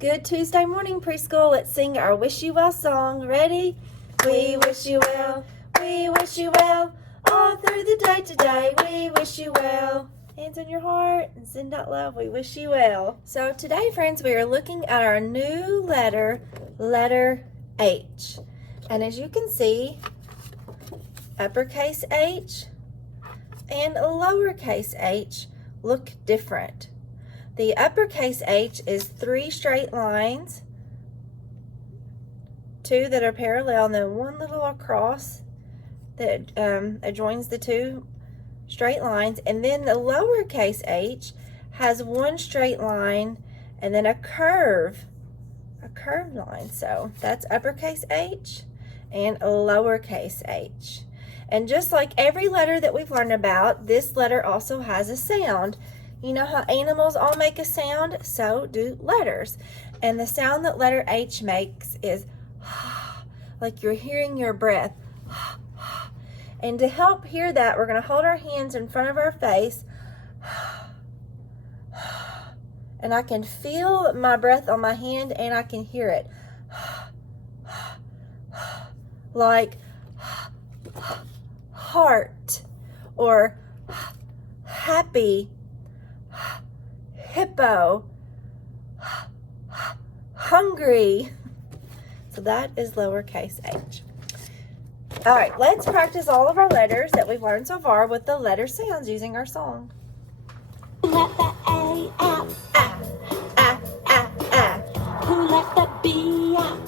Good Tuesday morning, preschool. Let's sing our Wish You Well song. Ready? We wish you well, we wish you well, all through the day today, we wish you well. Hands on your heart and send out love, we wish you well. So today, friends, we are looking at our new letter, letter H. And as you can see, uppercase H and lowercase h look different. The uppercase H is 3 straight lines, 2 that are parallel, and then 1 little across that adjoins the 2 straight lines. And then the lowercase h has 1 straight line and then a curved line. So that's uppercase H and lowercase h. And just like every letter that we've learned about, this letter also has a sound. You know how animals all make a sound? So do letters. And the sound that letter H makes is like you're hearing your breath. And to help hear that, we're going to hold our hands in front of our face. And I can feel my breath on my hand and I can hear it. Like heart or happy, hippo, hungry. So that is lowercase h. All right, let's practice all of our letters that we've learned so far with the letter sounds using our song. Let the A out. Who let the B out?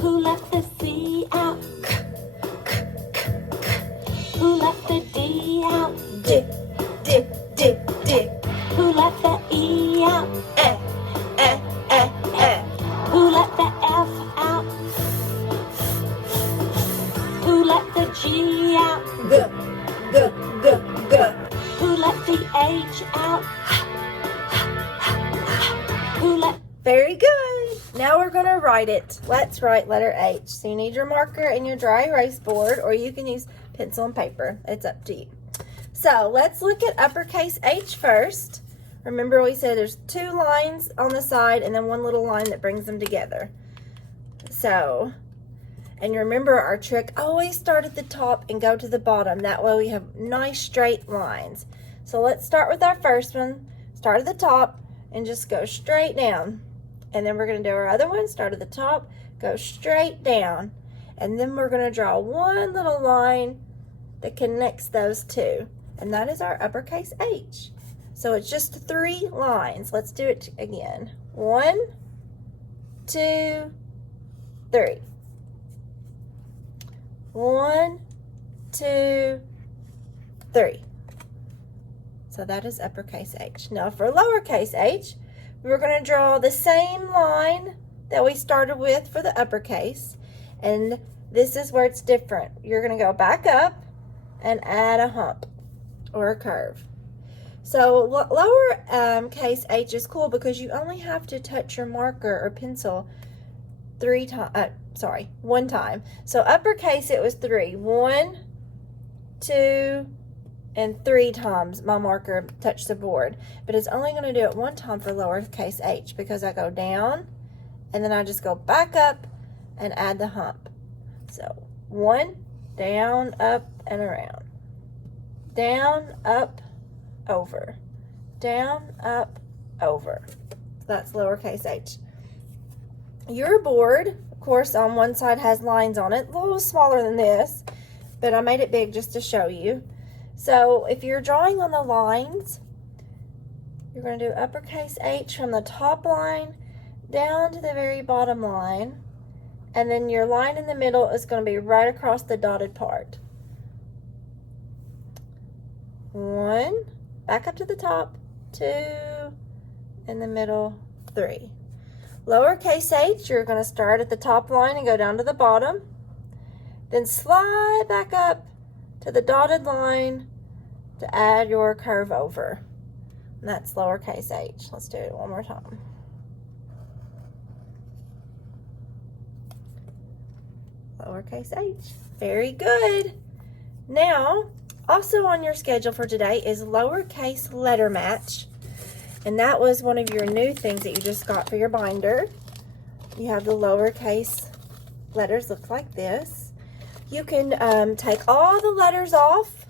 Who let the C out? Who let the D out? Who let the E out? Who let the F out? Who let the G out? Who let the H out? Who let... Very good. Now we're going to write it. Let's write letter H. So you need your marker and your dry erase board, or you can use pencil and paper. It's up to you. So let's look at uppercase H first. Remember we said there's 2 lines on the side and then 1 little line that brings them together. So, and remember our trick, always start at the top and go to the bottom. That way we have nice straight lines. So let's start with our first one. Start at the top and just go straight down. And then we're going to do our other one. Start at the top, go straight down. And then we're going to draw 1 little line that connects those 2. And that is our uppercase H. So it's just 3 lines. Let's do it again. 1, 2, 3. 1, 2, 3. So that is uppercase H. Now for lowercase h, we're going to draw the same line that we started with for the uppercase. And this is where it's different. You're going to go back up and add a hump or a curve. So lower case h is cool because you only have to touch your marker or pencil 1 time. So uppercase it was 3. 1, 2, and 3 times my marker touched the board. But it's only going to do it 1 time for lowercase h because I go down and then I just go back up and add the hump. So 1, down, up, and around. Down, up, over. Down, up, over. That's lowercase h. Your board, of course, on one side has lines on it, a little smaller than this, but I made it big just to show you. So if you're drawing on the lines, you're going to do uppercase H from the top line down to the very bottom line. And then your line in the middle is going to be right across the dotted part. 1, back up to the top, 2, in the middle, 3. Lowercase h, you're going to start at the top line and go down to the bottom. Then slide back up to the dotted line to add your curve over. And that's lowercase h. Let's do it one more time. Lowercase h. Very good. Now, also on your schedule for today is lowercase letter match. And that was one of your new things that you just got for your binder. You have the lowercase letters look like this. You can take all the letters off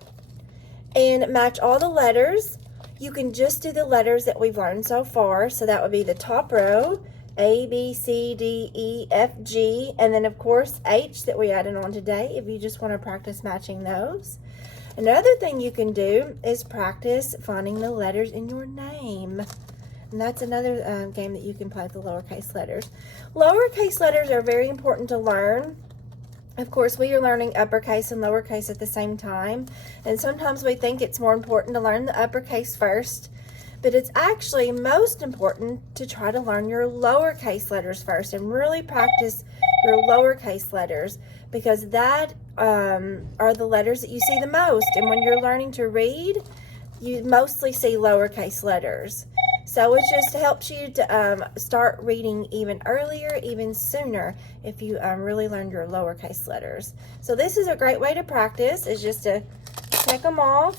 and match all the letters. You can just do the letters that we've learned so far. So that would be the top row, A, B, C, D, E, F, G, and then of course H that we added on today if you just want to practice matching those. Another thing you can do is practice finding the letters in your name. And that's another game that you can play with the lowercase letters. Lowercase letters are very important to learn. Of course, we are learning uppercase and lowercase at the same time. And sometimes we think it's more important to learn the uppercase first. But it's actually most important to try to learn your lowercase letters first and really practice your lowercase letters, because that are the letters that you see the most. And when you're learning to read, you mostly see lowercase letters. So it just helps you to start reading even earlier, even sooner, if you really learn your lowercase letters. So this is a great way to practice, is just to take them off.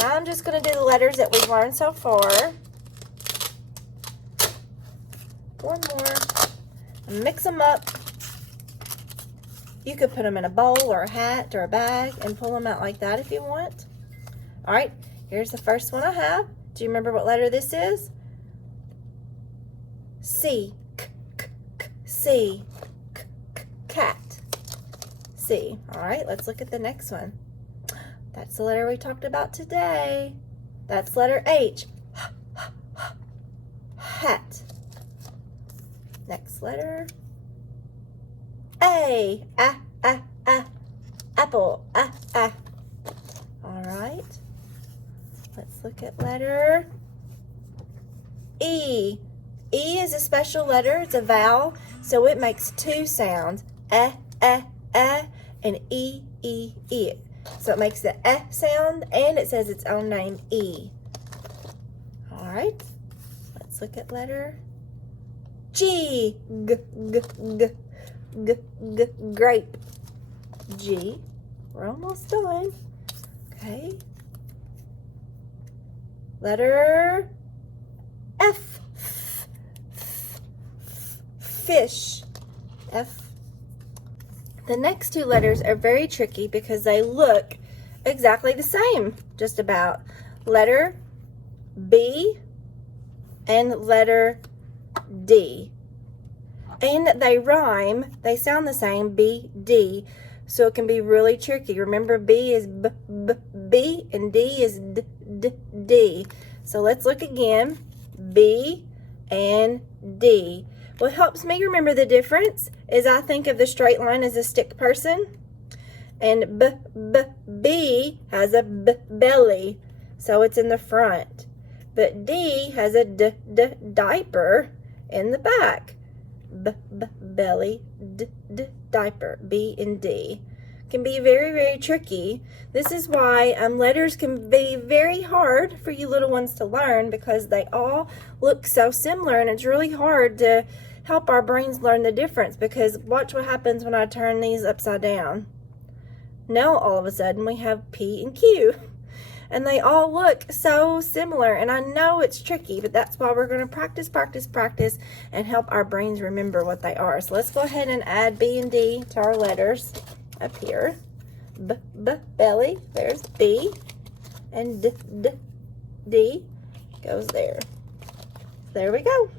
Now I'm just going to do the letters that we've learned so far. One more. And mix them up. You could put them in a bowl or a hat or a bag and pull them out like that if you want. All right, here's the first one I have. Do you remember what letter this is? C. K, k, k, C. K, k, cat. C. All right, let's look at the next one. That's the letter we talked about today. That's letter H. Hat. Next letter. A. Apple. All right. Let's look at letter E. E is a special letter. It's a vowel, so it makes two sounds. And E. So it makes the sound, and it says its own name, E. All right. Let's look at letter G. Grape. G. We're almost done. Okay. Letter F. Fish. F. The next two letters are very tricky because they look exactly the same, just about. Letter B and letter D. And they rhyme, they sound the same, B, D. So it can be really tricky. Remember, B is B, and D is D. So let's look again. B and D. What helps me remember the difference is I think of the straight line as a stick person. And B has a belly, so it's in the front. But D has a diaper in the back. Belly, diaper. B and D can be very, very tricky. This is why letters can be very hard for you little ones to learn, because they all look so similar, and it's really hard to help our brains learn the difference. Because watch what happens when I turn these upside down. Now all of a sudden we have P and Q. And they all look so similar, and I know it's tricky, but that's why we're going to practice, and help our brains remember what they are. So let's go ahead and add B and D to our letters up here. Belly, there's B, and D goes there. There we go.